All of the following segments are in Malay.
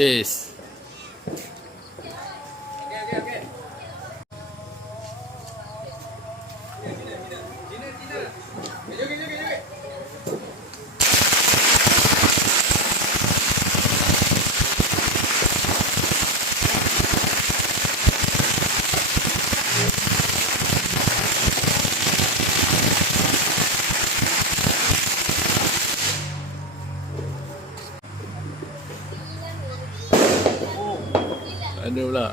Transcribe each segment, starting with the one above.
Bis. Ada pula.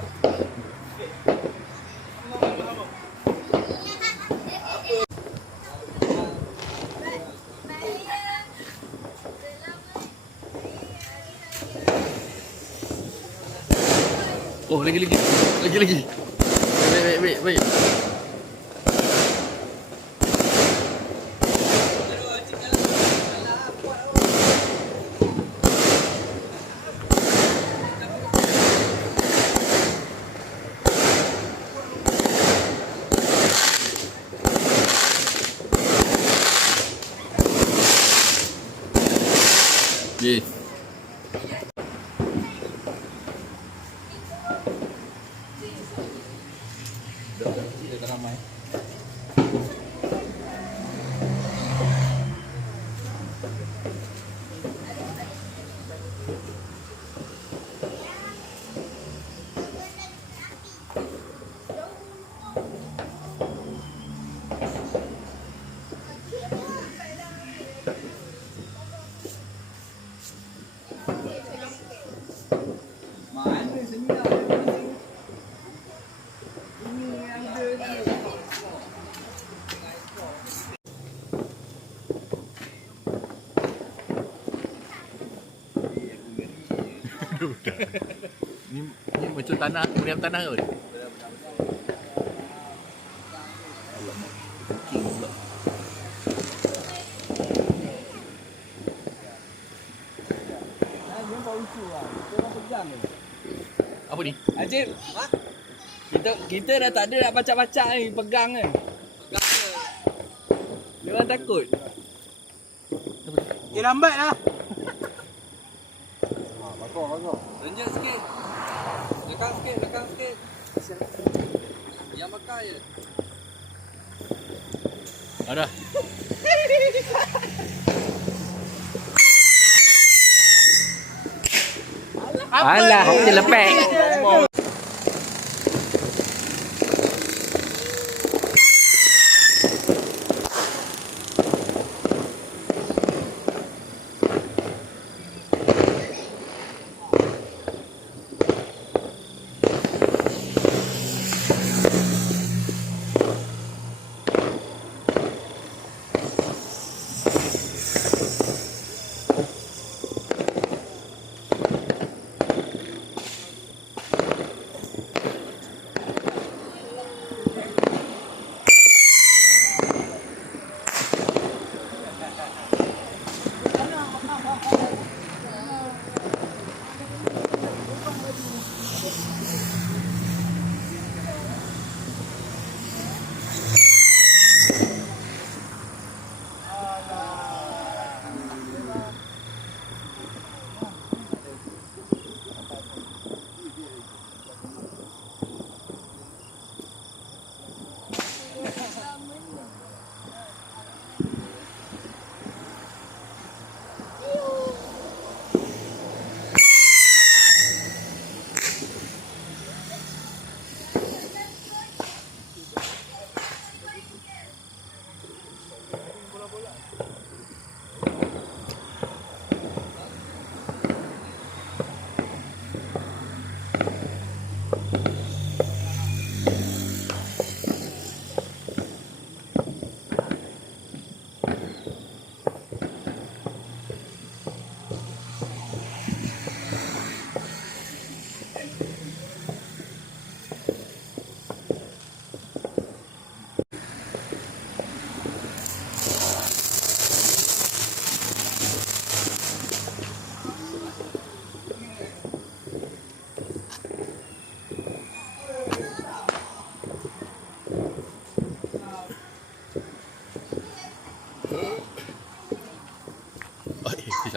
Oh, lagi. Baik. Bis. Dia tak ramai. Ni macam tanah, meriam tanah ke? Apa ni? Ajib, kita dah tak ada nak pacak-pacak ni, pegang kan. Dia orang takut. Lambat lah. Bagus. Renjak sikit. Lekang sikit. Yang bakar je. Ada. Alah, dia lepek.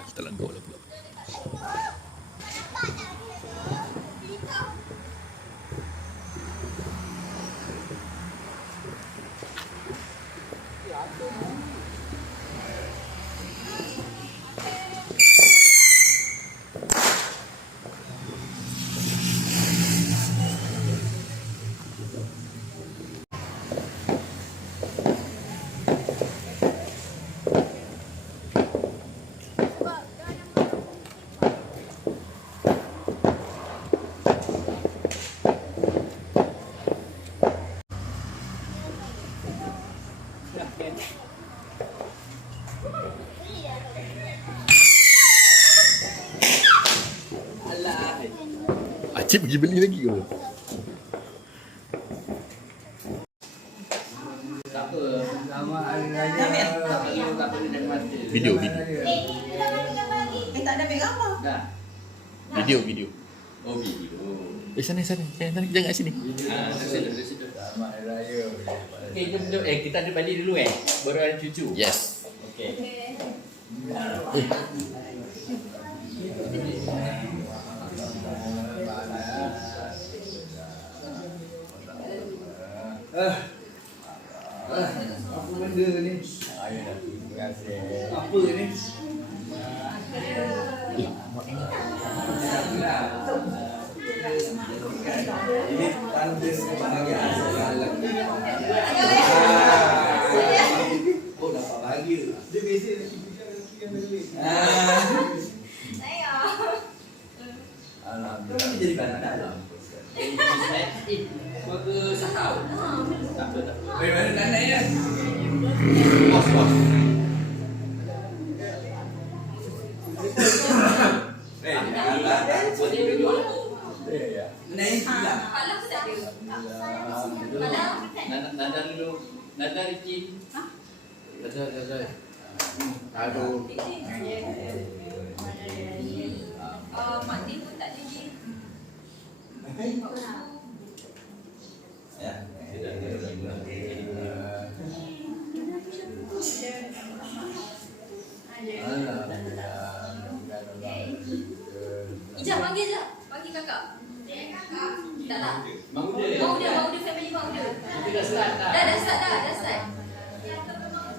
Kita langgar lah pula. Cik pergi beli lagi ke? Tak apa. Selamat Hari Raya. Tak boleh nak mati. Video. Tak ada ambil gambar. Dah. Video. Oh, video. Sana. Jangan kat sini. Dari situ. Selamat Hari Raya. Okey, jom. Kita ada balik dulu baru ada cucu. Yes. Okey. Apa benda ni? Terima kasih. Apa ni? Ini tanda kebahagiaan seorang lelaki. Oh, dapat bahagia. Dia biasa lelaki yang beli. Alhamdulillah. Dia jadi banyak dalam. Keluarga sahau. Tak apa. Mana nenek ya? Bos. Boleh dulu. Nenek hilang. Kepala aku tak ada. Nada dulu. Nada Ricky. Dah. Aduh. Mak dia pun tak ada je. Ya. Ijaz panggil je. Panggil kakak. Tak lah. Mak Uda. Mak Uda family Mak Uda. Dah start dah. Dah start.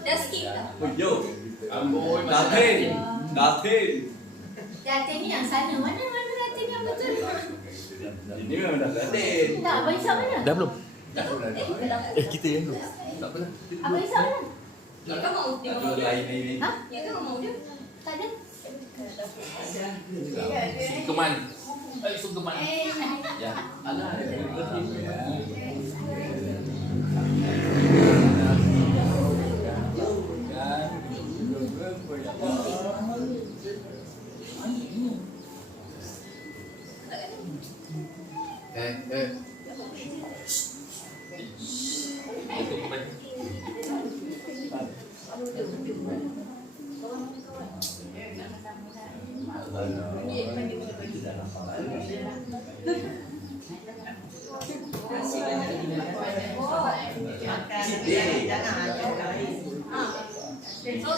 Dah skip dah. Yo. Amboi Datin. Datin ni yang sana. Mana Datin yang betul? Ini memang dah Datin. Tak, Abang Isak mana? Dah belum? Dalam. Kita yang belum. Tak apalah. Abang Isak mana? Ya kan Mak Uda? Satu lain ini. Ha? Ya kan Mak Uda? Tak ada. Sungkeman. Sungkeman. Ya. Alah.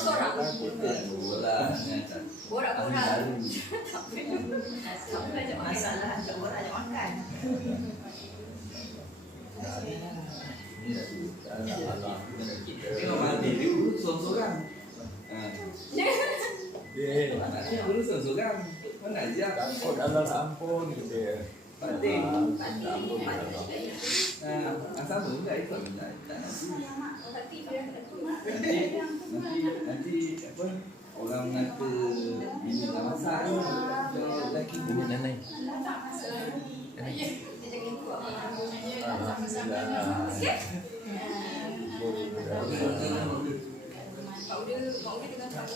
Sorang. Borak-borak. Masalah tak boleh ajak makan. Tengok mati dia urus seorang-seorang. Anaknya urus seorang-seorang. Mana aja? Takut Allah ampun dia. Penting. Asal pun tak ikut minta. Nanti apa? Orang mengata bini tak masak ni. Lelaki Ini nenek. Mak Uda dengan kamu.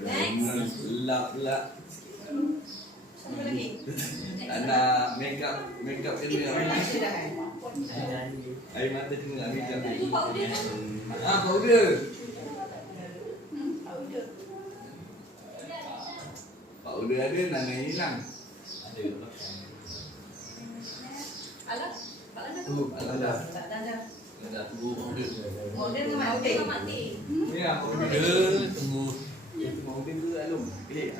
Next. Lap. Siapa lagi? Anak makeup ini Dah. air mata dia nak makeup. Itu Pak Uda kan? Powder. Powder ada, nana hilang. Ada. Alah. Pak Lana tu. Alah. Tak ada. Dah tunggu powder. Order tu Mak Uda mati. kan mati. Ni lah powder. Tunggu. Powder tu tak belum. Okey.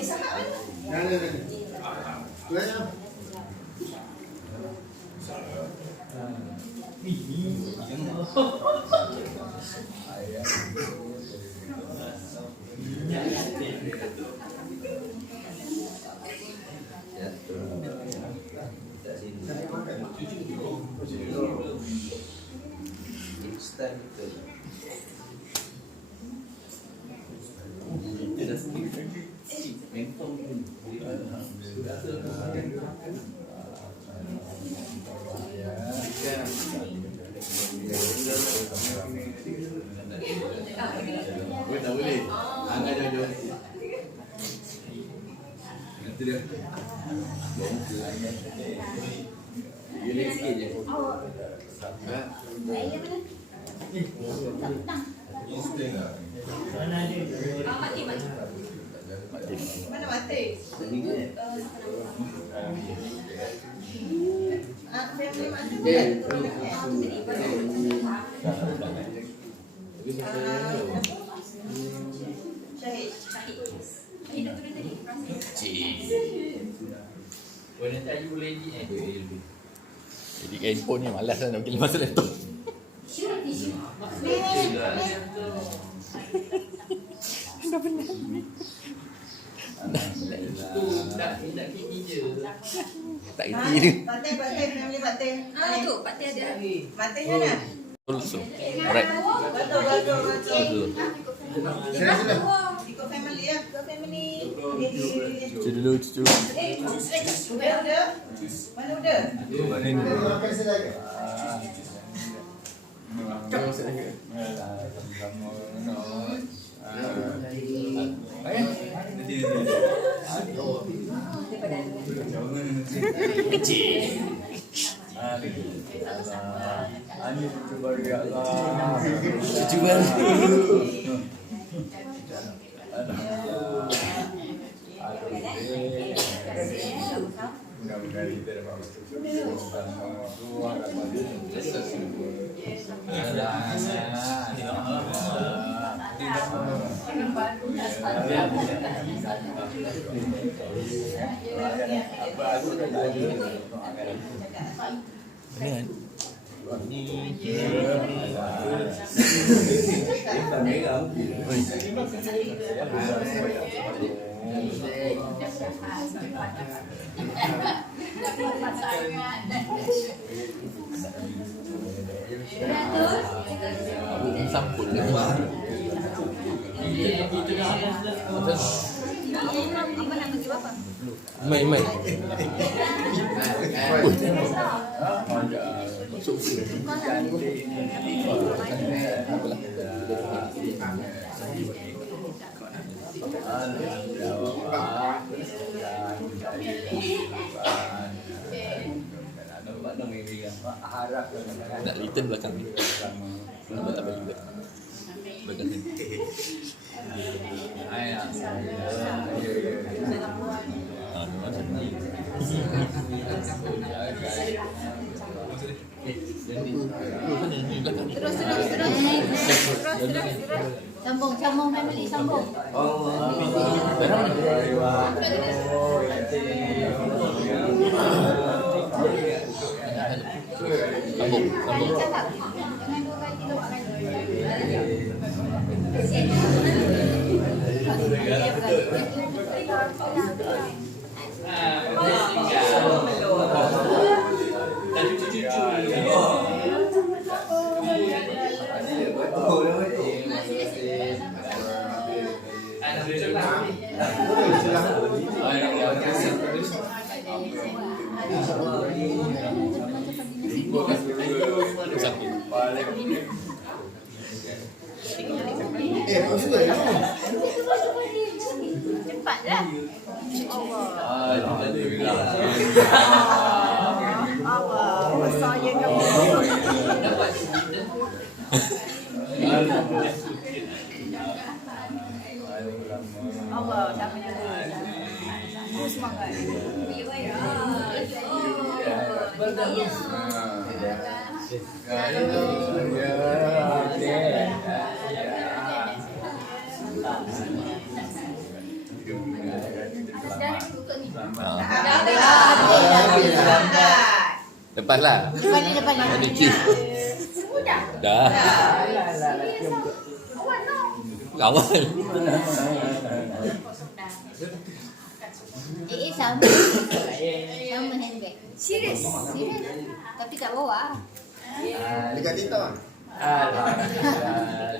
Sahat mana? Instan betul. Kita dah skip. Mentong pun. Rasa makan. Relax sikit je. Mati. Mana mati? Family mati bukan? Syahid. Ini dah turun tadi. Oh, nanti Ayu boleh edit Edit handphone ni malas lah nak pergi masa laptop. Nak gini je. Tak erti dia. Batin, family batin. Tu, Pak Teh ada. Batin mana? Also. Alright. Betul. Betul. Ikut family ya. Ikut family. Cucu dulu, cucu. Udah. Mana udah? Cucu baru. Mudah-mudahan kita dapat bersyukur sama Tuhan Sampul dia. Apa nama dia apa? Mai. Nak return belakang ni. Nampak tak balik belakang ni. Macam ni. Terus. Sambung family sambung. Sambung. Cakap. Jangan 2 kali 3 Cepatlah. Allah, saya dapat. Allah, sama jaga. Semangat. Lepas lah. Depan ni. Ada kiss. Dah. Awal. Sama handbag. Serius. Tapi kat bawah. dekat TikTok.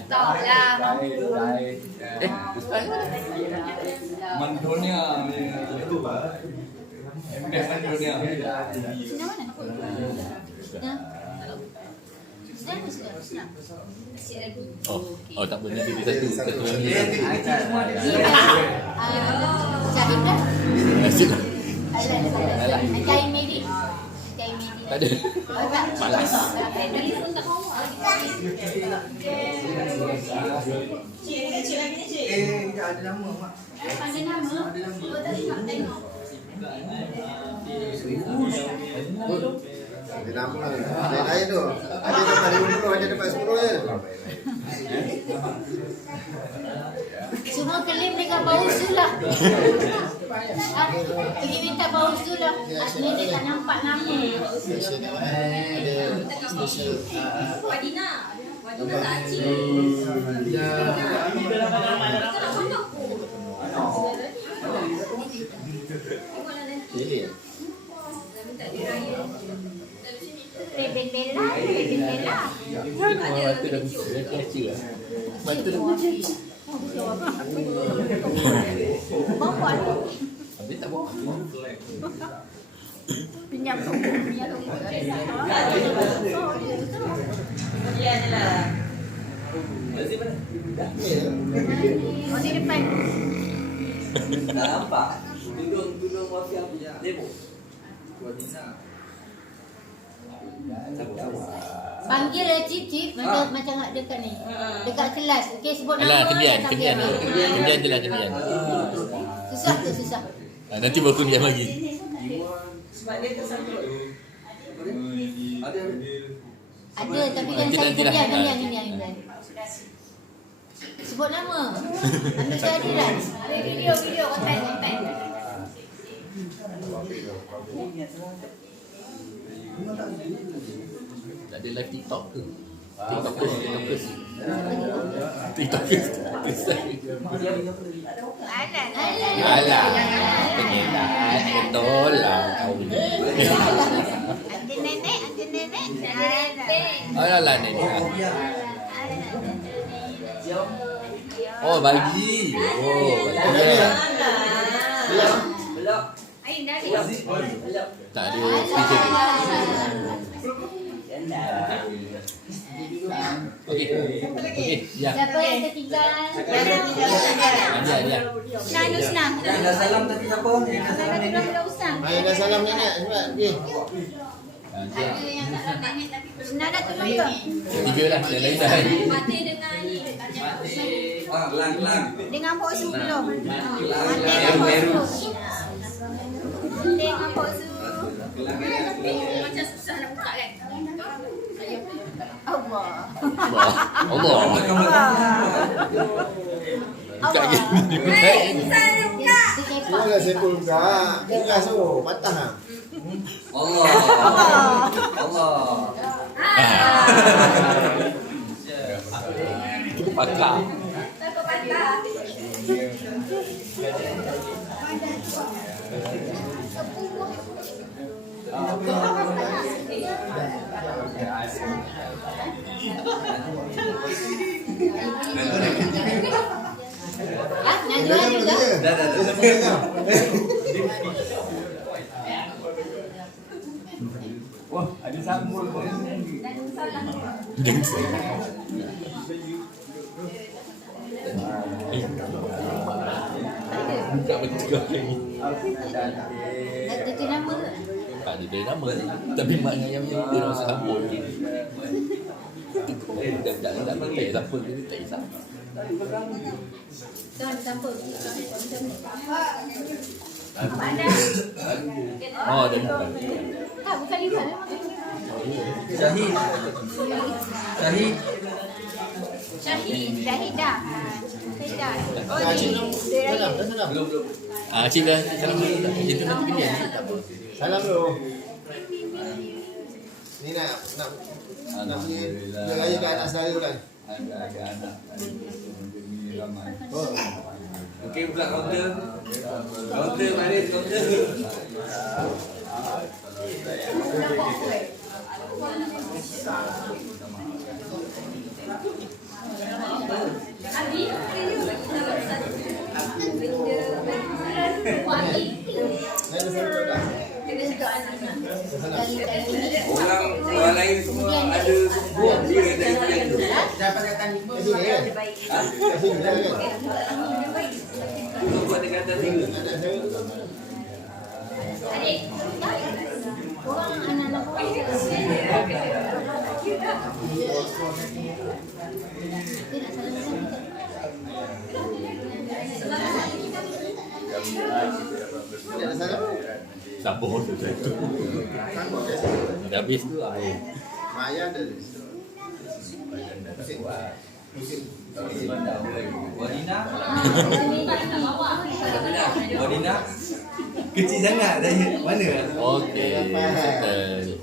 Tak lah. Mandonia. Mandonia. Sina mana? Sina. Asyik lagi. Oh tak boleh nanti satu lagi. Syahid dah. Halal. Cari medik. Cari medik. Tak ada. Oh, tak. Malas. Medik pun tak mahu. Cik, ni kecil lagi ni, Cik. Ada nama? Oh, tak ingat tengok. Ada nama. Lain-lain tu. Ada dapat 50, ada dapat 10 je. Semua klaim dengan bau sulah. Pergi minta bau sulah. Asli dia tak nampak nama. Stesen ada stesen. Wadina tak acik. Kita nak foto pun. Minta dia raya. Bella. Mata dah kecil lah. Mata dah kecil. Bawa Habis tak bawa. pinjam tu. Dia adalah. Oh, di depan. Tak nampak. Tudung wafia demo. Panggil lah cip macam dekat ni. Dekat kelas. Okey, sebut Alah, nama. kendian tak je lah kendian. Susah. Nanti baru kendian lagi. Sebab dia tersangkut. Ada tapi yang saya Nanti lah. kendian. Sebut nama. Anda kehadiran. Video konten. Tak ada live TikTok ke? TikTokers. Alah. Pengelan. Betul lah kau ni. Ada nenek. Alah nenek. Oh bagi. Belok. Ain dah Tak ada speaker. Okey. Ya. Siapa yang tertinggal? Ya. Senang. Dah salam tadi siapa? Usang. Ayah dah salam nenek sebab okey. Ada yang tak salam nenek tapi Senang dah tolong ke? Tiga lah, yang lain dah. Mati dengan ni. Lang. Dengan Pak Su belum. Mati dengan Pak Su. Macam susah nak buka kan? Allah. Allah. Buka gini. Saya buka. Itulah sepul buka. Keras tu, patah ah. Allah. Itu pakar. Takut patah. Yang jual juga. Dah. Wah, ada sambul pun. Buka betul lagi. Itu nama. Tak ada dia nama. Tapi mak dengan ayam dia orang sambut. Tak pakai siapa dia tak kisah. Tuan siapa? Oh, dia bukan. Tak, bukan Iwan. Syahid. Syahid dah. Oh, Dah ni. salam, dah salam. Belum. Cik dah salam dulu dah. Itu nanti kendian. Salam dulu. Ni nak punya dia raya kat anak saudara lah. Ada anak. Oh. Okey, buka kaunter. Kaunter, mari kaunter. Orang lain semua ada semua dia kata itu. Dapat kata ni. Sini kan? Sini kan? Buat dekat atas tiga. Orang anak-anak orang. Dia nak salah orang. Sabun tu saya tu. Dah habis tu air. Maya ada di situ. Wadina kecil sangat saya. Mana? Okey. Settle.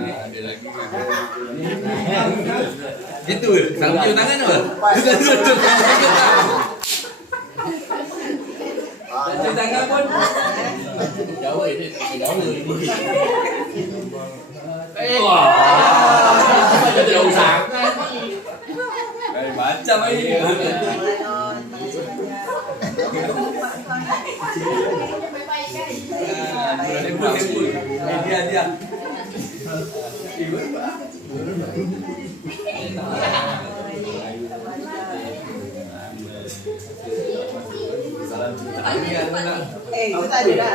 Ada lagi. Gitu ke? Salam cium tangan apa? Cium tangan pun. Jauh dia tak jauh. Wah. Dia jauh sangat. Macam ini. Tempul. Dia. Itu tak ada dah.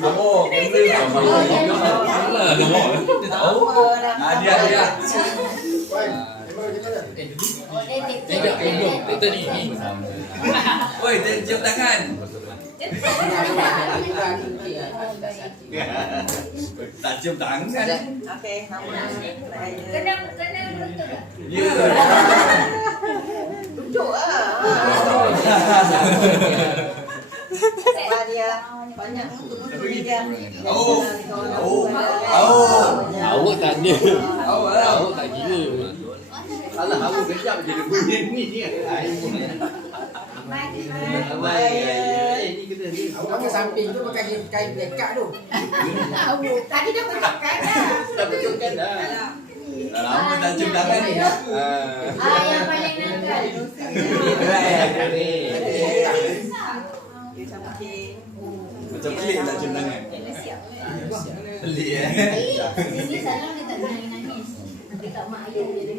Oh, dia tahu. Dia. Kita ni. Oi, cium tangan. Tak cium tangan. Okey, nama saya. Kena betul. Ya. Tunjuk ah. Sebab dia banyak untuk dia. Oh. Awak tak ada. Awak tak kira. Alah, aku kejap jadi bunyi ni. Awak samping tu pakai kain dekat tu. Tadi dah berangkat Tak betulkan dah. Dah lama tak cium tangan ni. yang paling nakal. Macam pelik tak cium tangan. Pelik Ini salah dia tak nangis. Dia tak mak ayah dia.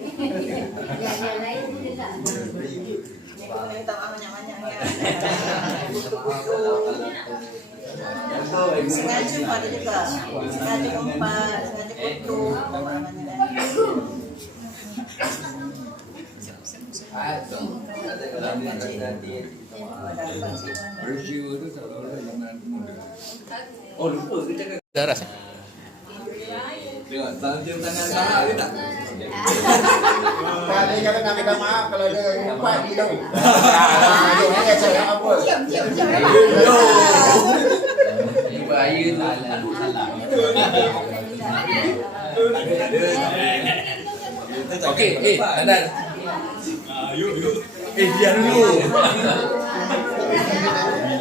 Yang lain dia tak. Dia minta maaf banyak-banyak ya. Sengaja pun ada juga. Sengaja umpat, sengaja kutuk. Review tu oh, lupa ke cakap. Dah rasa. Tengok, salam cium tangan sama ke tak? Kalau dia kata nak minta maaf kalau dia empat dia tahu. Dia cakap apa? Yo. Ini bahaya tu. Aduh, salah. Okey, Nadan. Yuk. Dia dulu.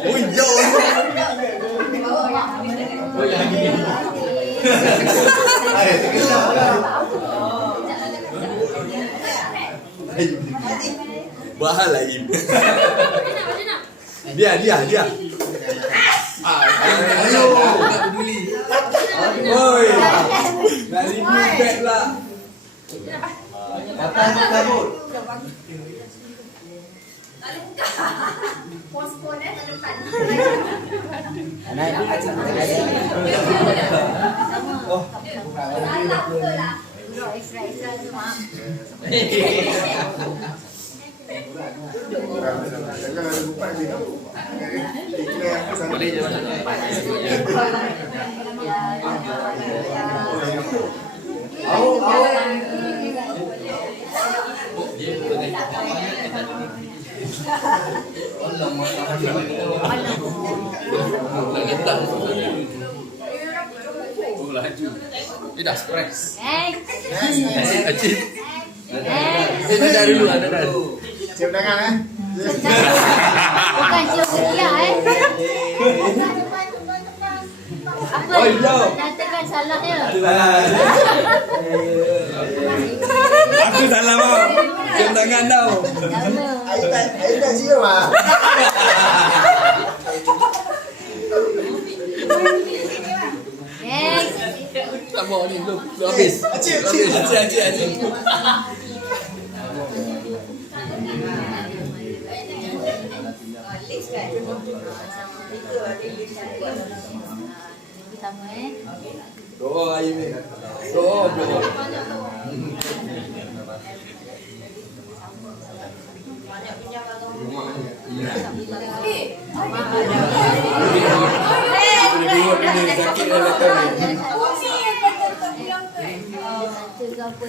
Oh, jauh. Bahal lagi. Dia. Ayo, tak peduli. Oi. Nak review bag lah. Datang kabut. Postpone tak depan. Oh. Salah betul lah. Extra tu maaf. Jangan ada buka dia tahu. Boleh je mana. Dia dah stress. Acid. Ada dulu. Cium tangan Bukan cium dia Apa? Oh, jauh. Nyatakan salahnya. Aku salah mau. Cium tangan tau. Air tak cium ah. Next. bawa ni belum habis. Acik. Sama Doa air ni. Doa.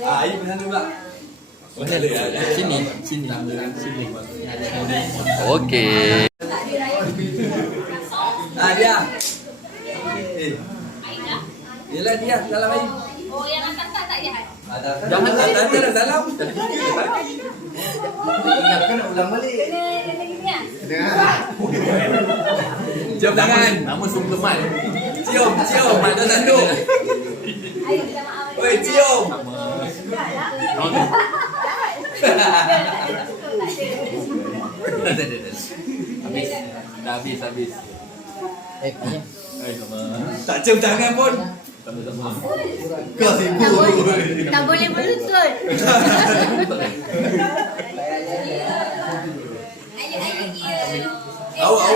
Air mana pula? Mana dia? Sini. Okey. Dia. Yelah dia dalam air. Oh, yang atas tak ya? Jangan tak dalam. Ingatkan nak ulang balik. Kena gini ya? Cium tangan. Nama suplemen. Cium. Ada tanduk. Ayo kita maaf. Oi, cium. Dah habis. Tak cium tangan pun. Kau sibuk. Tak boleh melutut. Awak.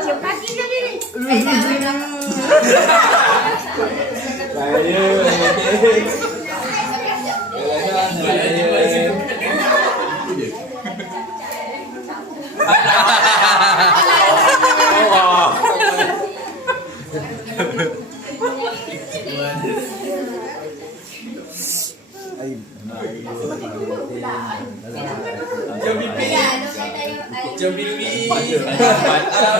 Cium kaki dia ni. Cium pipi. Dah start.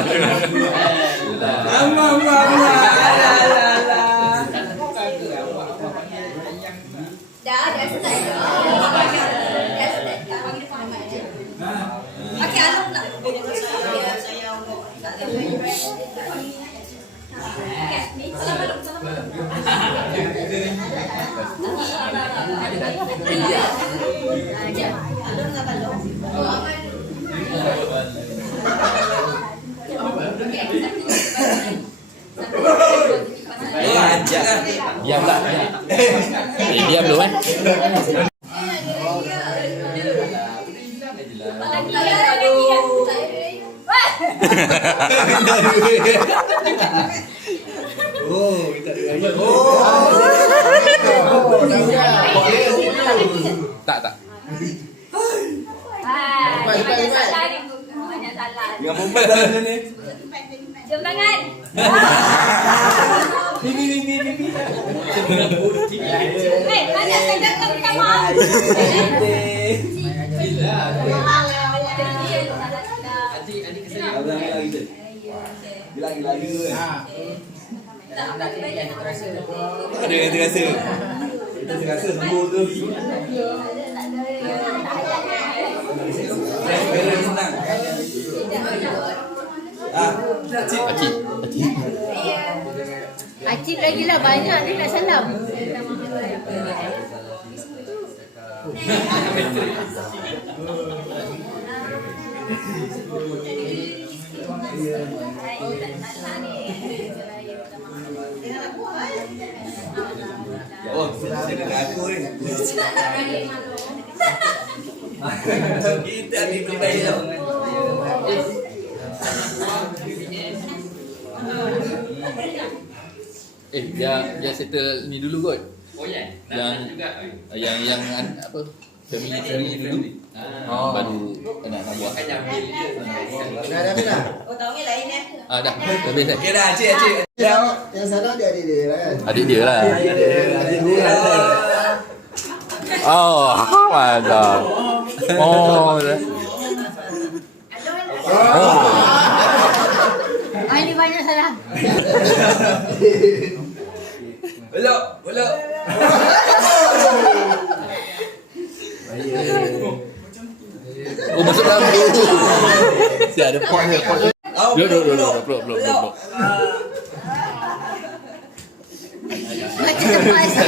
Okey, Alung tak. Diam lah. Diam dulu Tak. Banyak salah. Dengan perempuan dalam ni. Cium tangan. Banyak saya tak minta maaf. Lagi. Ada yang terasa. Ada yang terasa. Kita terasa sembuh tu. Senang. Acik. Acik lagi lah banyak dia nak salam. Oh, saya dengan aku ni. Kita ni terbaik tau. Dia settle ni dulu kot. Oh ya. Yang apa? Family dulu. Baru nak buat. Dah habis dah. Oh, tahu ni lain eh. Dah. Habis dah. Okey dah, Acik. Yang sana dia adik dia lah kan. Adik dia lah. Adik dia lah. Oh, mantap. Oh. Ini banyak salah. Belok. Oh, masuk dalam tu. Kita ada pot dia. Belum. Macam terpaksa.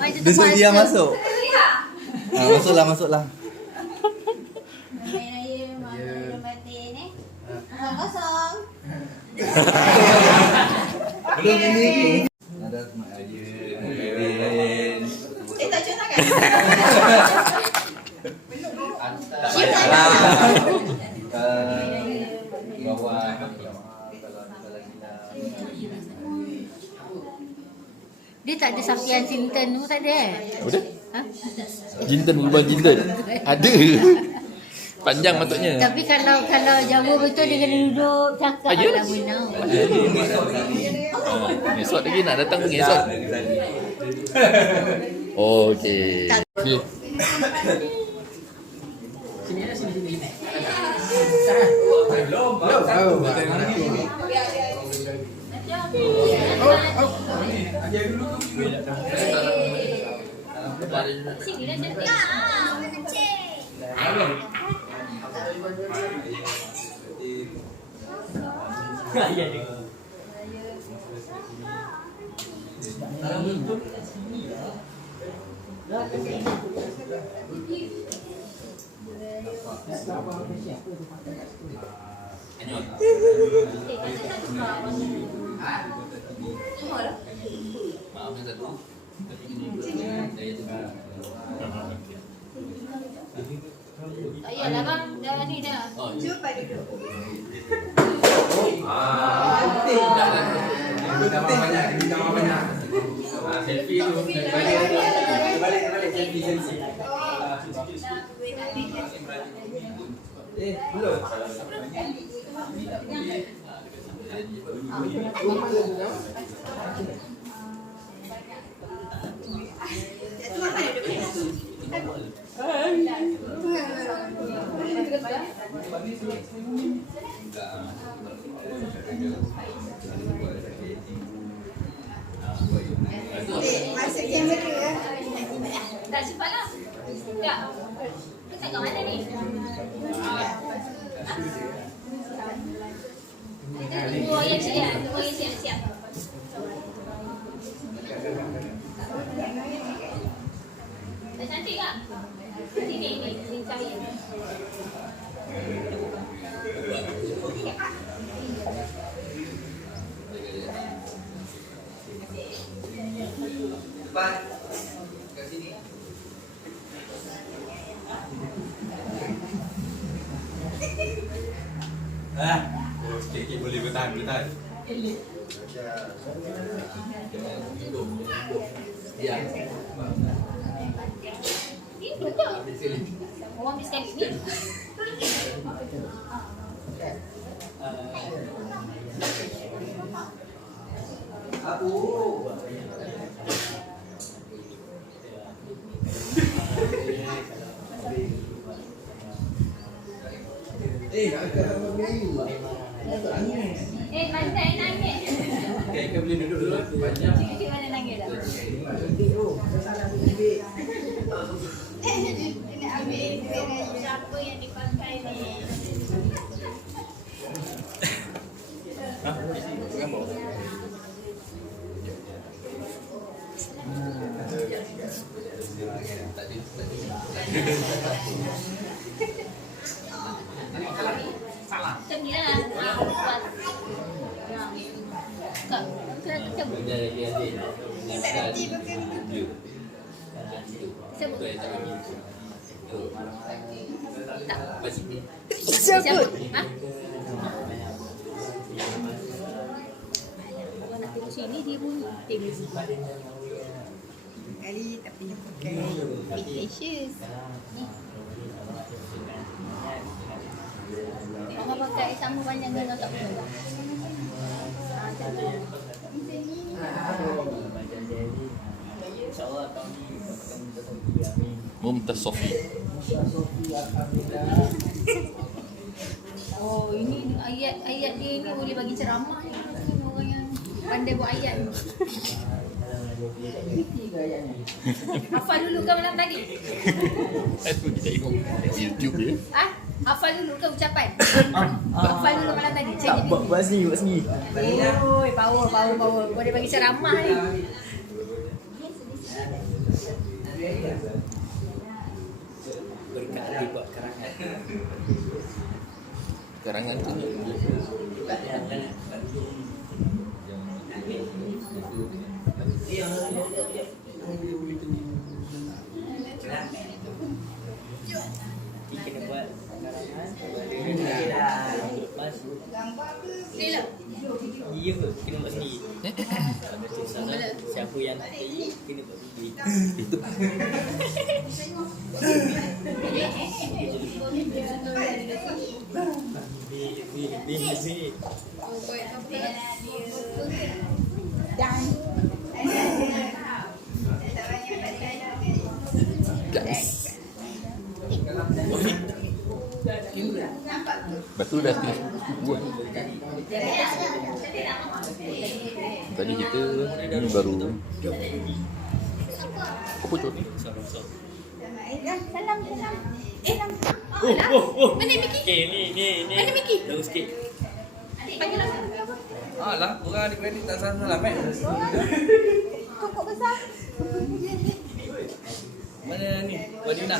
Macam Dia suruh dia terpaksa. masuk. Masuklah. Raya mak belum batin ni. Kosong-kosong. Belum ini. Ada Tak cium tangan. Tak payahlah. Dia tak ada safian Sinton tu, tak ada Ada? Ha? Jinten berubah jinten. Ada. Panjang maksudnya. Tapi kalau Jawa betul dia kena duduk cakap Ya? lah menau. Ngesot lagi nak datang pun ngesot. Okey. Okay. Sini dah cantik. Tak payahlah bang, dah ni dah. Cuba duduk. Masuk kamera. Tak cepatlah. Tak. Kita kat mana ni? Kita tunggu ayah siap. Tunggu ayah siap-siap. Tak cantik tak? Sini cahaya. Okey, boleh bertahan. Ya. Ni betul. Orang ambil sekali ni. Mana nangis? Okey, boleh duduk dulu. Banyak. Cik mana nangis dah? Ini ambil duit Siapa yang dipakai ni? Macam ni lah. Buat. Tak. Macam Siapa? Ha? Orang nak tengok sini dia pun tengok sini. kali tapi pakai big lashes. Orang pakai sama panjang dengan tak perlu. Mumtaz Sofi. Oh, ini ayat-ayat dia ni boleh bagi ceramah ni. Orang yang pandai buat ayat ni. Hafal dulu ke malam tadi? Aku kita tengok YouTube dia. Ah? Hafal dulu ke ucapan? Hafal dulu malam tadi. Tak buat sini. Oi, power. Boleh bagi ceramah ni. Berkat dia buat karangan. Karangan tu kena buat karangan. Lepas Bila? dia kena buat sendiri. Siapa yang nak jadi kena buat sendiri. Itu Batu dah tinggal buat. Tadi kita ni baru apa tu? Salam. Mana Miki? Ni. Mana Miki? Terus sikit. Panggil lah. Alah, orang adik beradik tak salam Pokok besar. Mana ni? Wadina.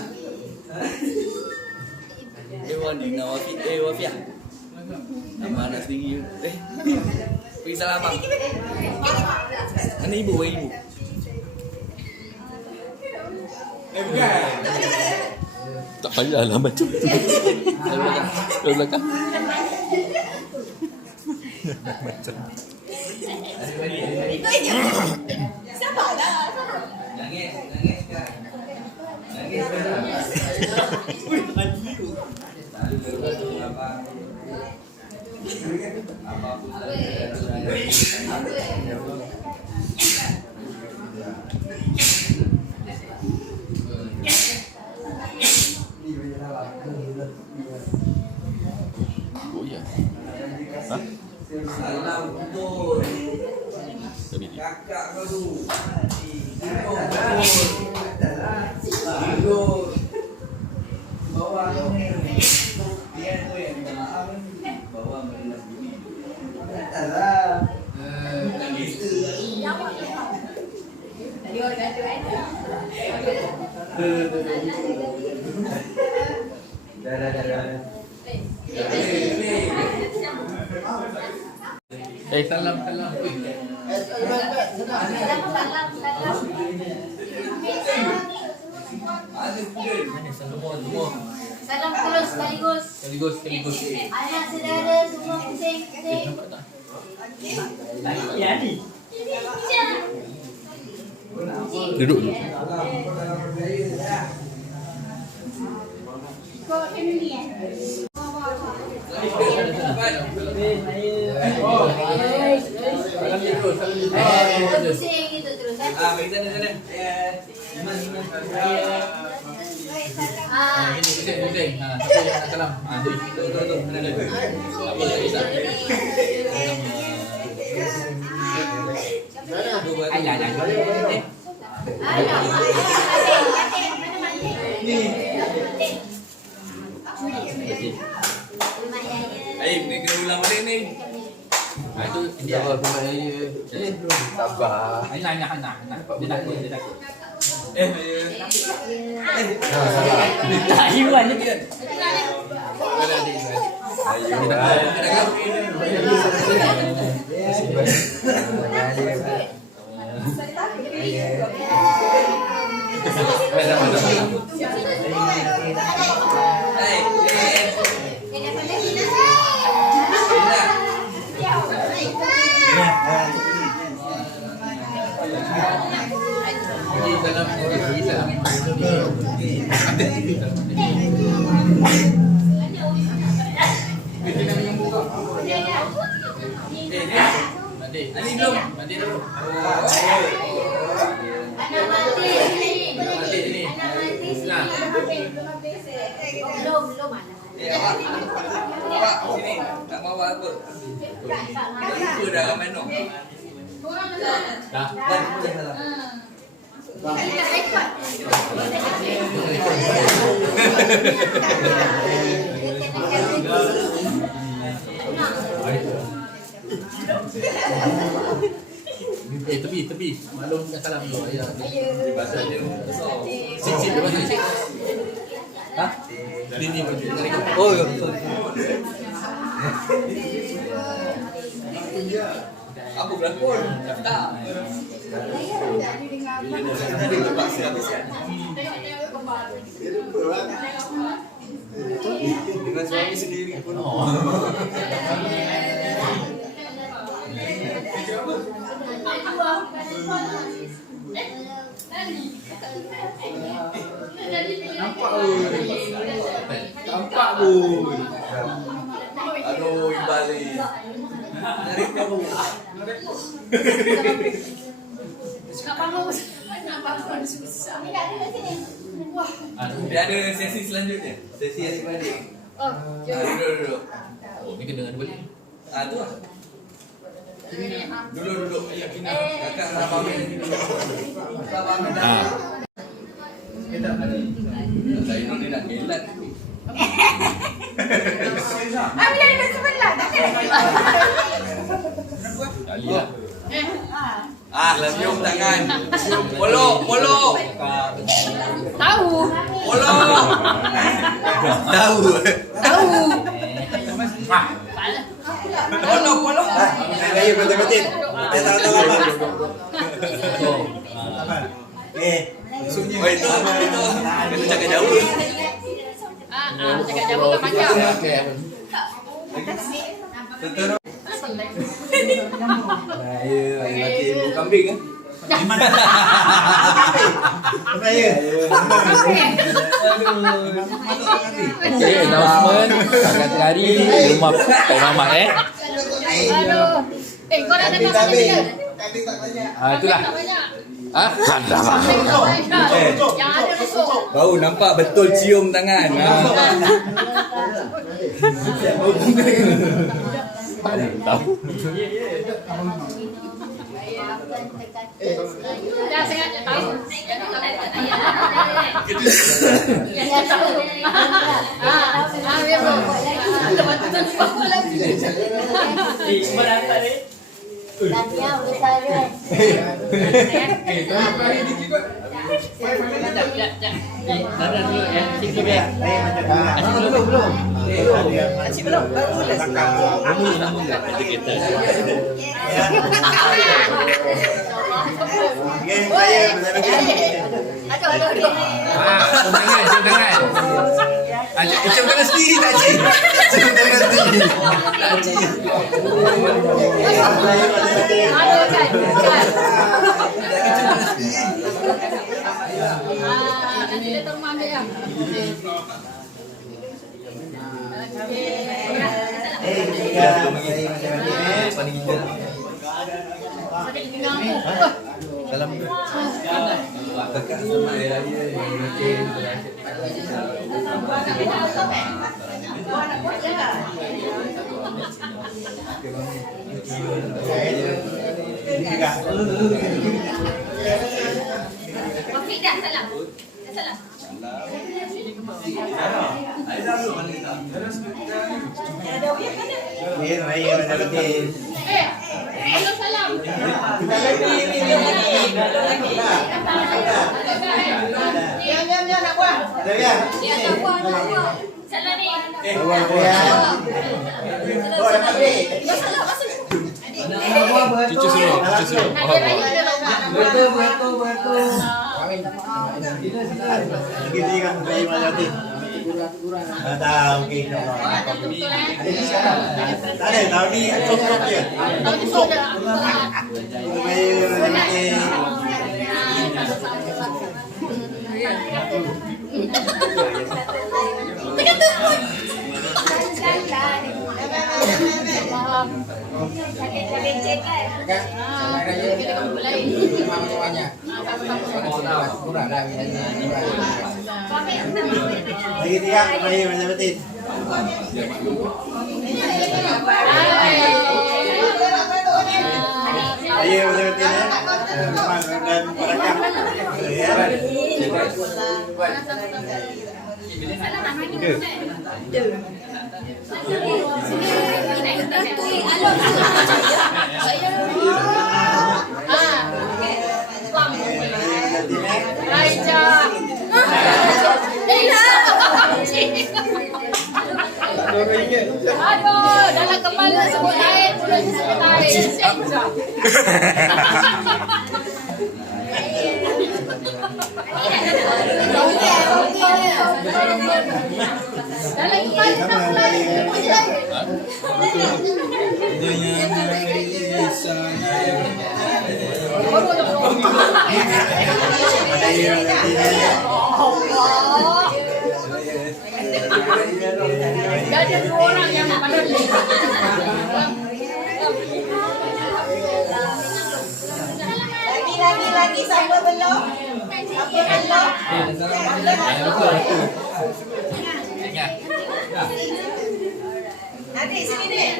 Wadina Wafiah. Nama anak sendiri. Pergi salam abang. Mana ibu? Ibu. Bukan. Tak payahlah macam tu. Dari belakang. Sabarlah. Nangis kan. Nangis Oh ya. Ha? Salam kubur. Tapi dia. Kakak baru. Tidur. Bawa ni. Dia tu yang minta maaf. Bawa merenas bini. Taklah. Nangis. Tadi orang kata kan? Dah. Salam. Salam. Ada pun. Salam terus sekaligus. Anak saudara semua pusing. Duduk dulu. Kau family eh? Pusing gitu terus kan? Bagi sana. Salam. Ni kena ulang balik ni. Itu dia apa sabar. Anak. Dia takut. Iwan ni dia. Ani belum. Mati dulu. Anak mati sini. Belum Bawa sini. Tak bawa apa. Lupa dah ramai nok. Dah. Tepi. Maklum kat salam dulu. Ya. Di pasal dia besar. Sip lepas tu sip. Ha? Ini dari Oh, ya. Apa berlakon? Tak. Dia terpaksa habis kan? Dengan suami sendiri pun. Nampak pun. Aduh, ibalik. Narik kamu. Dia ada sesi selanjutnya. Sesi adik-adik. Duduk. Oh, ni kena dua ni. Tu lah. Duduk. Kakak sama Amin. Sama Amin dah. Saya ni nak gelat. Kali lah. Cium tangan. Molok. Tahu. Molok. Tahu. Molok. Saya betul-betul. Saya tahu apa. Oh itu. Itu cakap jauh. Cakap jauh kan macam. Lagi ibu kambing kan? Okay, announcement. Kakak hari rumah Pak Mamat Aduh. Kau dah dapat banyak ke? Itulah. Alah. Yang ada rusuk. Baru nampak betul cium tangan. Tahu. Dah sengaja tahu. Yang tahu. Biar tu. Lepas tu tak lupa lagi. Tahniah bersara. Cium tangan. Cium tangan sendiri tak cik. Cium tangan sendiri. Ada kan? Nanti dia tolong ambil ya. Sakit pinggang aku. Dalam kakak sama air raya Wafik dah salam. Dah salam. Hello salam. Diam nak buat. Ya tak buat. Salam ni. Cucu suruh. Betul. Kita kan saya Malati. Tahu kita. Tak ada tahun ni cukup je. Lagi tiga, lagi macam betul. Ayo macam betul. Dan perakam. Ya. Aduh, dalam kepala sebut air, mulut sebut air. Dalam kepala tak mulai sebut air. Ada dua orang yang pada Lagi siapa belum? Siapa belum? Ingat. Adik sini dek.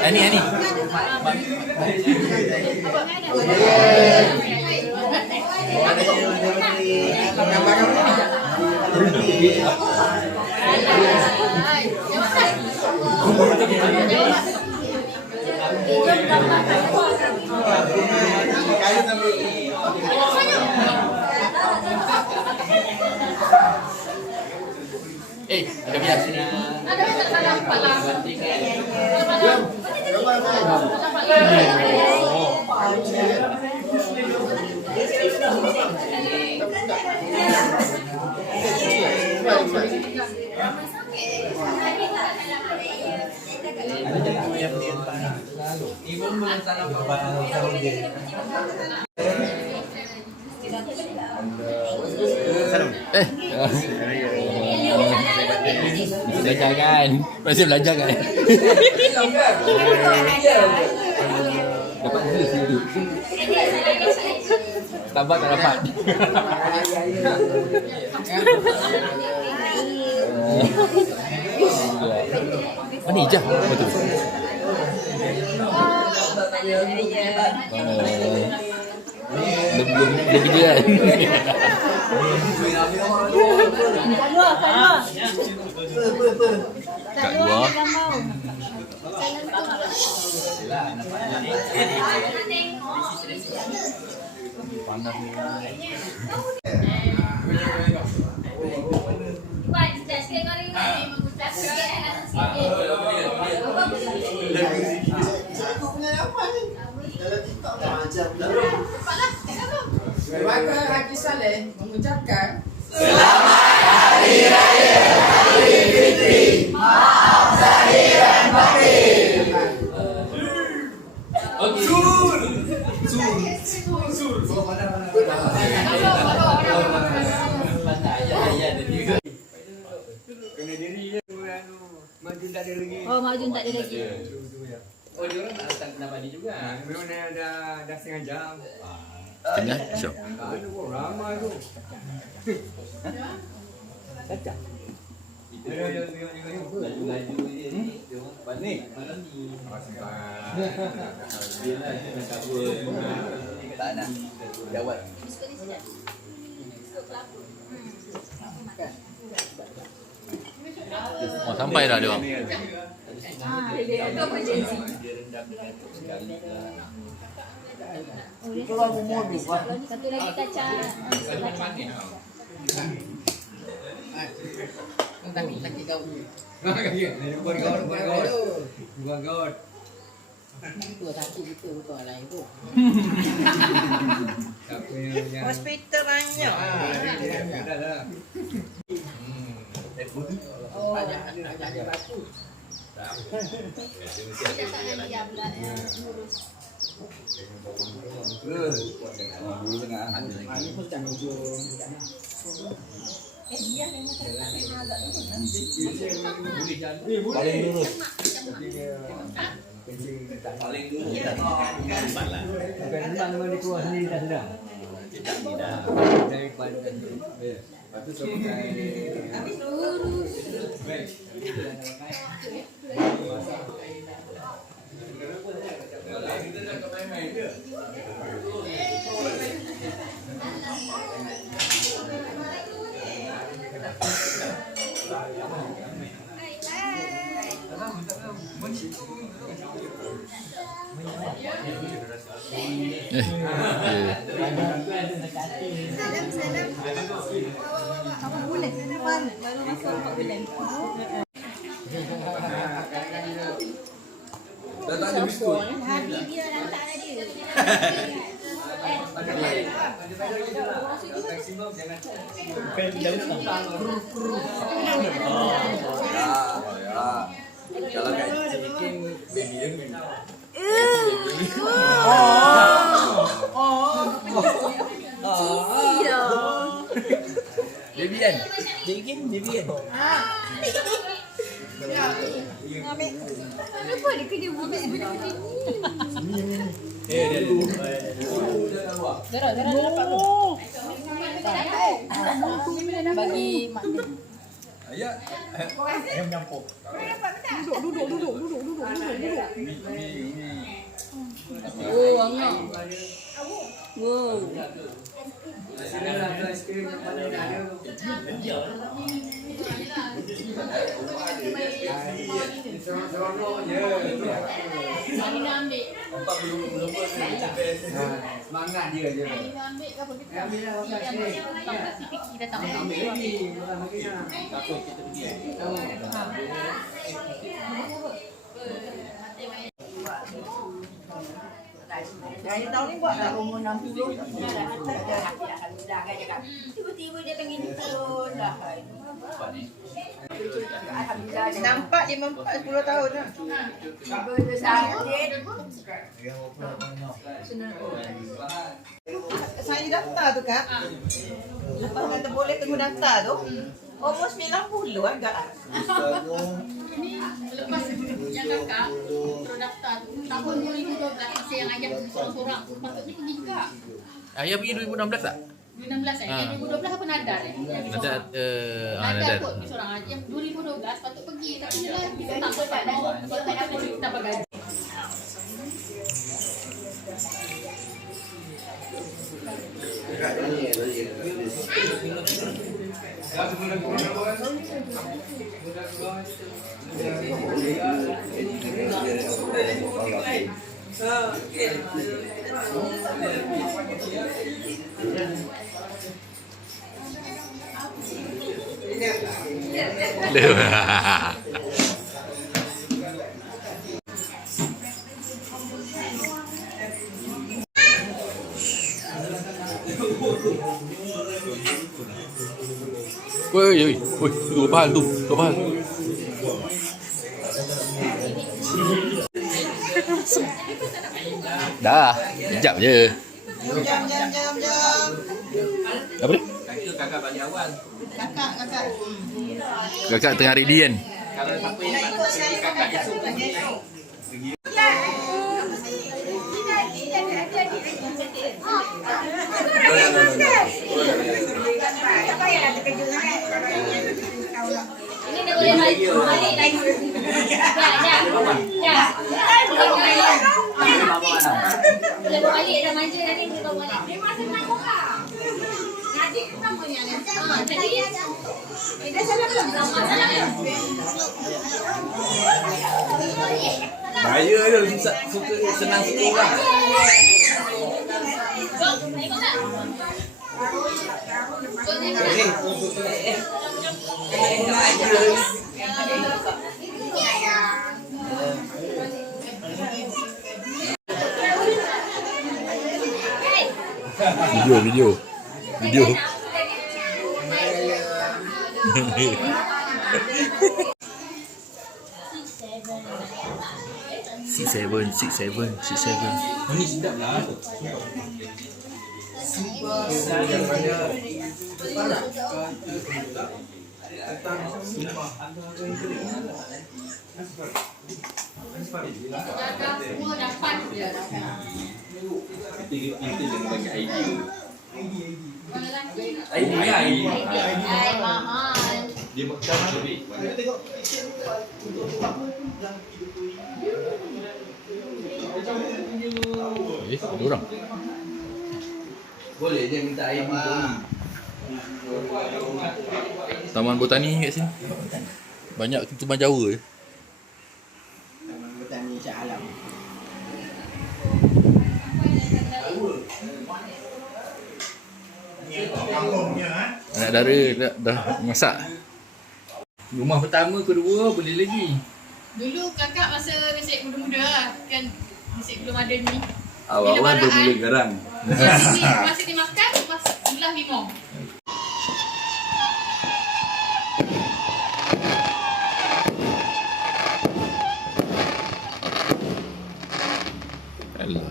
Ani. Ada biar sini. ada yang salah kepala. Belajar kan? Masih belajar kan? Dapat dulu. Tambah tak dapat. Mana hijau? Betul. Belum kerja kan? Kak Dua. Keluarga Haji Saleh mengucapkan Oh, Mak Jun tak ada lagi. Oh, dia orang nak datang kenapa ni juga. Memang dah setengah jam. Tengah syok. Ada pun ramai tu. Kacang. Laju-laju dia ni. Dia orang balik malam ni. Dia lah nak cover. Tak nak. Jawab. Oh, sampai dah dia orang. Satu lagi kacang. Laki kau. Buat gaut. Tua kaki kita bukan lain tu. Siapa yang Hospital banyak. dah dah. Ada batu. Ini pun tak Paling lurus. Paling dulu. Bukan renang memang dia keluar sendiri dah sedang. Daripada lepas tu sampai Bulan depan baru masuk 4 bulan. Dah tak ada biskut. Hati dia dah tak ada dia. Kalau kat Cikin, baby dia baby. Baby kan? Cikin baby kan? Kenapa dia kena buat benda-benda ni? Bagi mak dia. Ayah. Oh, angah. Wow. Mami nak ambil. Nampak belum semangat dia je. Mami nak ambil ke apa kita? Ambil lah. Si Piki datang. Takut kita pergi. Yang tahun ni buat tak umur 60. Tiba-tiba dia pengen turun dah. Nampak dia 10 tahun dah. Tiba dia sakit. Saya daftar tu Kak. Lepas kata boleh tunggu daftar tu. Umur 90 agak. Lepas yang kakak terus daftar tu tahun 2012 masa yang ayah seorang-seorang patutnya pergi juga. Ayah pergi 2016 tak? 2016 yang 2012 apa Nadar Nadar, Nadar Nadar. kot pergi seorang. Yang 2012 patut pergi tapi dia lah kita tak mau. Dia tak dapat cerita bagaimana. Woi, dua pahal tu, dua pahal. Dah, sekejap je. Jam. Apa dia? Kakak balik awal. Kakak. Kakak tengah ready kan? Kalau siapa yang Ikut saya kakak esok. Ini dah boleh balik lagi. Ya. Boleh balik dah manja nanti boleh bawa balik. Dia masih nak buka. Adik namanya kan. Jadi dah salah belum? Salah belum? Bahaya dia suka senang suka orang. Tengok tak? Video. Six seven. Ini sedap lah. Jaga semua dapat je. Kita jangan bagi idea. Idea. Idea. Mahal. Dia macam lebih. Ada orang. Boleh dia minta air minum. Taman Botani kat sini. Banyak tutupan Jawa je. Taman Botani Shah Alam. Anak dara dah masak. Rumah pertama kedua boleh lagi. Dulu kakak masa masih muda-muda lah. Kan masih belum ada ni. Awal-awal bermula garang. Masih dimakan, masih belah limau. Alah.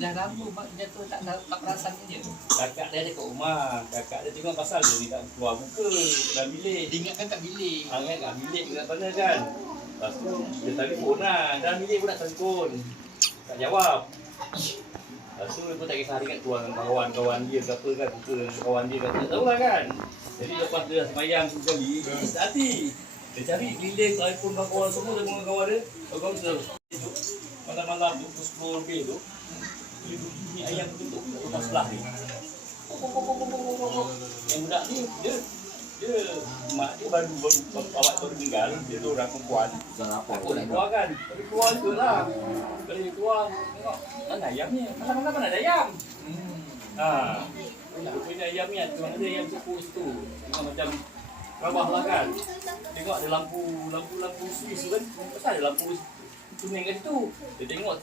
Dah lama dia tu tak perasan dia. Kakak dia ada kat rumah. Kakak dia tengok pasal dia tak keluar muka dalam bilik. Dia ingatkan kat bilik. Ingat kat bilik kat sana kan. Lepas tu dia telefon lah. Dalam bilik pun nak telefon. Tak jawab. Lepas tu dia pun tak kisah ingat keluar dengan kawan-kawan dia ke apa kan. Muka kawan dia kata tak tahulah kan. Jadi lepas dia dah semayang sekali. Dia tak hati. Dia cari keliling telefon kawan-kawan semua. Dia dengan kawan dia. Kawan dia malam-malam tu pukul 10 lebih tu. Ni ayam tutup kat rumah sebelah ni. Yang budak ni dia mak dia baru bawa baru meninggal. Dia tu orang perempuan. Takut nak keluar kan. Tapi keluar juga lah. Kalau dia keluar tengok mana ayam ni. Malam-malam mana ada ayam. Dia punya ayam ni mana ada ayam cukup situ. Tengok macam rabah lah kan. Tengok ada lampu Swiss tu kan. Pasal ada lampu kuning kat situ. Dia tengok